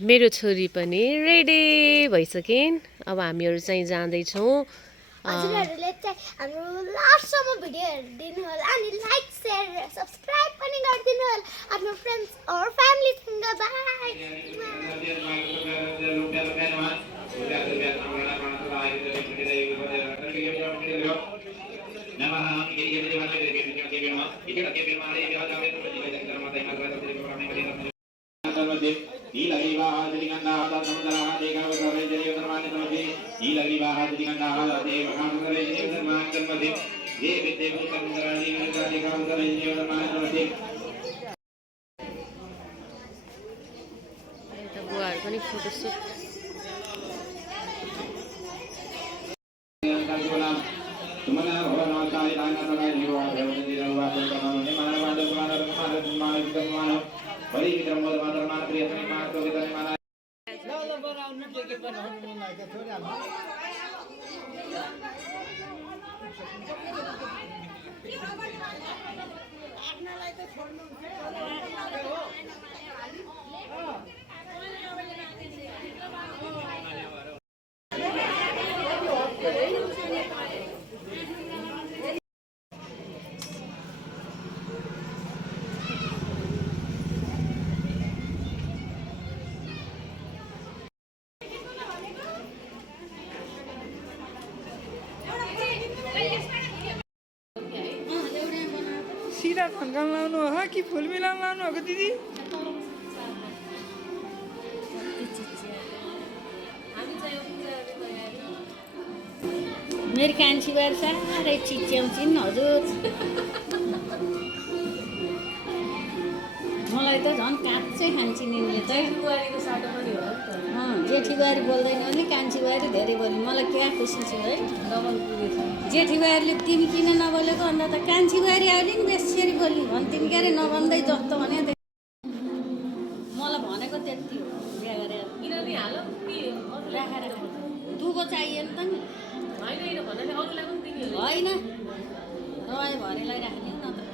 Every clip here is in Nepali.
मेरो छोरी पनि रेडी भइसकिन्। अब हामीहरू चाहिँ जाँदैछौँ। हजुरहरूले चाहिँ हाम्रो लास्टसम्म भिडियो हेरिदिनु होला अनि लाइक सेयर र सब्सक्राइब पनि गरिदिनु होला आफ्नो फ्रेन्ड्स और फ्यामिलीसँग। बाई। बुवाहरू पनि फोटोसुट। सिधा खङ्गाल लाउनु हो कि फुल मिलाउनु लाउनु हो दिदी? मेरो कान्छी बार साह्रै चिच्याउँछिन् हजुर। मलाई त झन् काँचै खान्छन् यिनले त। जेठी बारी बोल्दैन भने कान्छी बारी धेरै बोल्यो। मलाई क्या खुसी छु है। जेठी बारीले तिमी किन नबोलेको अन्त त कान्छी बारी आउने नि बेसरी बोल्ने भन्थ्यौँ के अरे नभन्दै जस्तो भने मलाई भनेको त्यति हो। बिहा गरेर राखेर दुगो चाहियो नि त नि होइन रवाई भरेलाई राख्ने नत्र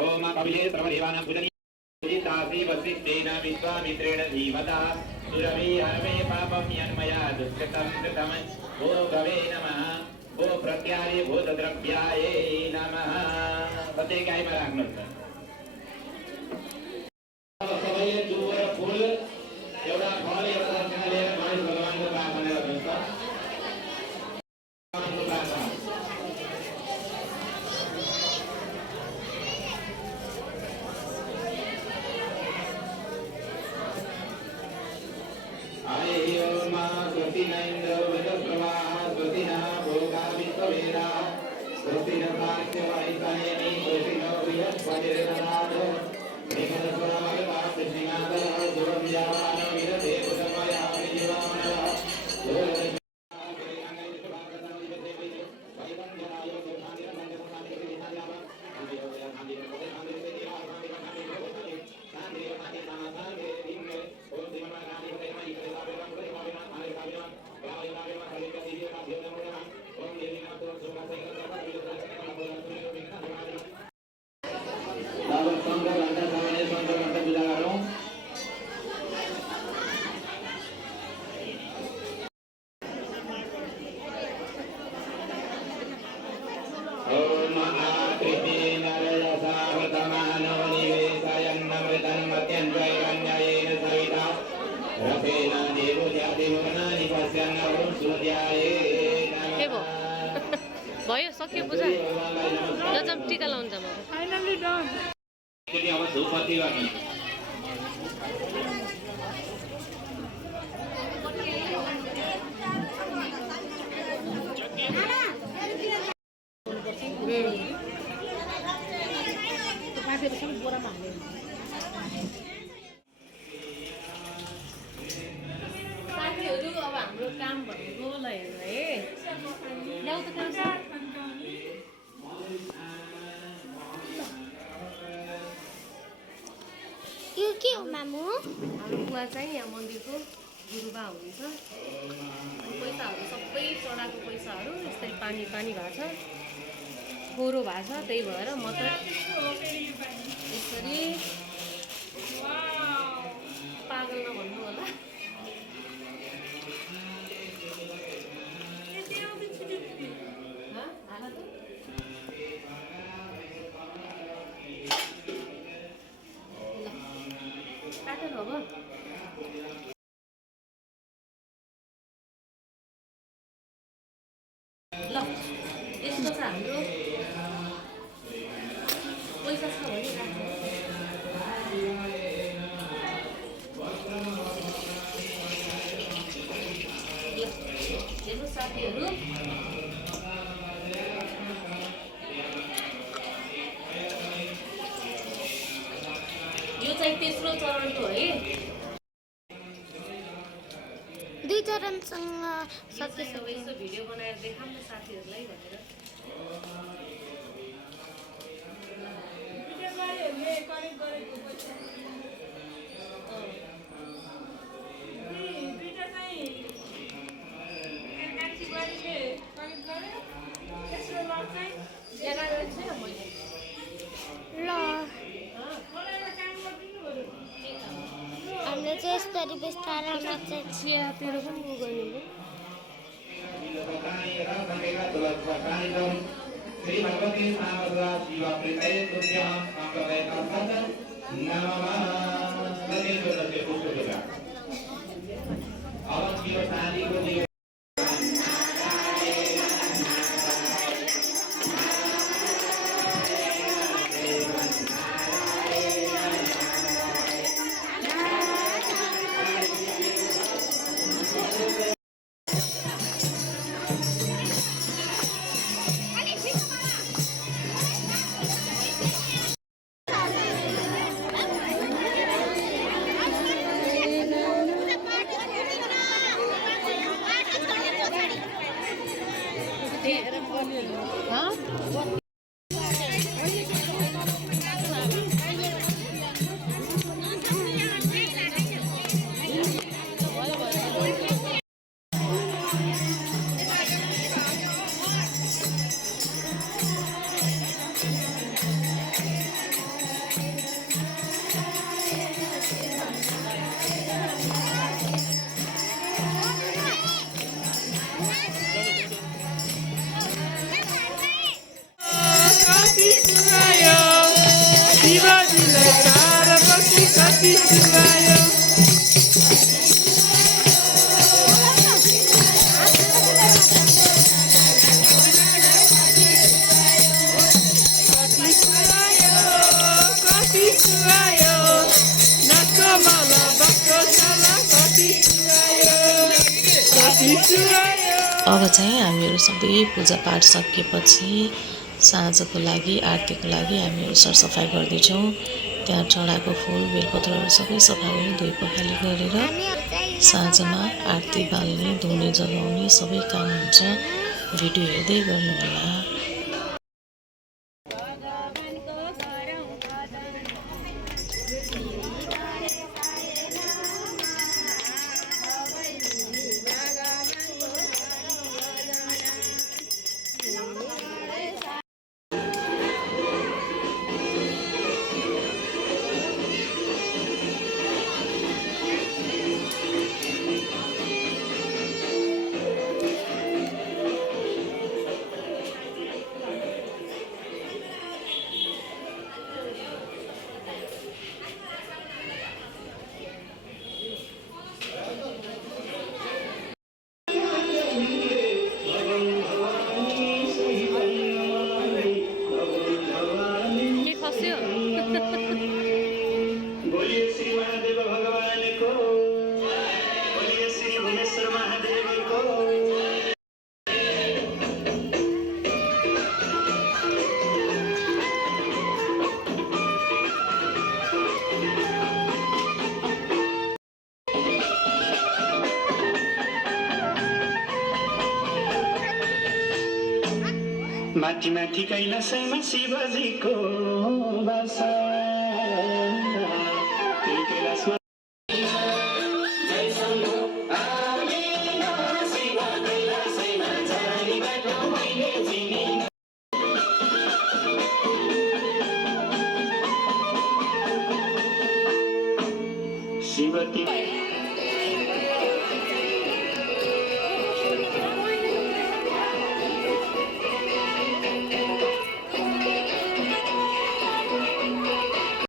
ओम कविये सर्वदेवानां पूजनीय तासी वसिष्ठेन विश्वामित्रेण धीमता सुरभि हरमे पापं यन्मया दुष्कृतं कृतं भो गवे नमः भो प्रत्याये भूतद्रव्याय नमः। प्रत्येकैमा राख्नुहोस्। सबैले जुवर फूल एउटा फल एउटा दक्षिणा लिएर गणेश भगवानको प्रार्थना गर्नुहोस्। सक्यो पूजा ल जाम टिका लाउन जाम अब फाइनली डन एकचोटि अब धूपबत्ती गर्ने साथीहरू अब हाम्रो काम भनेको ल हेर्नु है ल्याउ त काम यो के हो मामु हाम्रो बुवा चाहिँ यहाँ मन्दिरको गुरुबा हुनुहुन्छ अनि पैसाहरू सबै चढाएको पैसाहरू यसरी पानी पानी भएको छ फोहोरो भएको छ त्यही भएर म त यसरी पागल नभन्नु होला हाल त काटेर हो ल यस्तो छ हाम्रो पैसा छ भने राख्नु हेर्नु साथीहरू यो चाहिँ तेस्रो चरणको है 2 चरणसँग सबै यसो भिडियो बनाएर देखाउँ न साथीहरूलाई भनेर ल हामीले चाहिँ यसरी बिस्तारमा चाहिँ चिया तेरो पनि उ गर्ने श्री भगवती सामसदा शिवा प्रीतये तुभ्यः साम्प्रदाय कर्तव्य नमः नदे गुणते पुष्पदेवा अवश्य शादी को देव अब चाहिँ हामीहरू सबै पूजापाठ सकिएपछि साँझको लागि आरतीको लागि हामीहरू सरसफाइ गर्दैछौँ। त्यहाँ चढाएको फुल बेलपत्रहरू सबै सफा गरी धोइ पखाली गरेर साँझमा आरती बाल्ने धुने जगाउने सबै काम हुन्छ। भिडियो हेर्दै गर्नुहोला। माथि माथि कैलाशैमा शिवजीको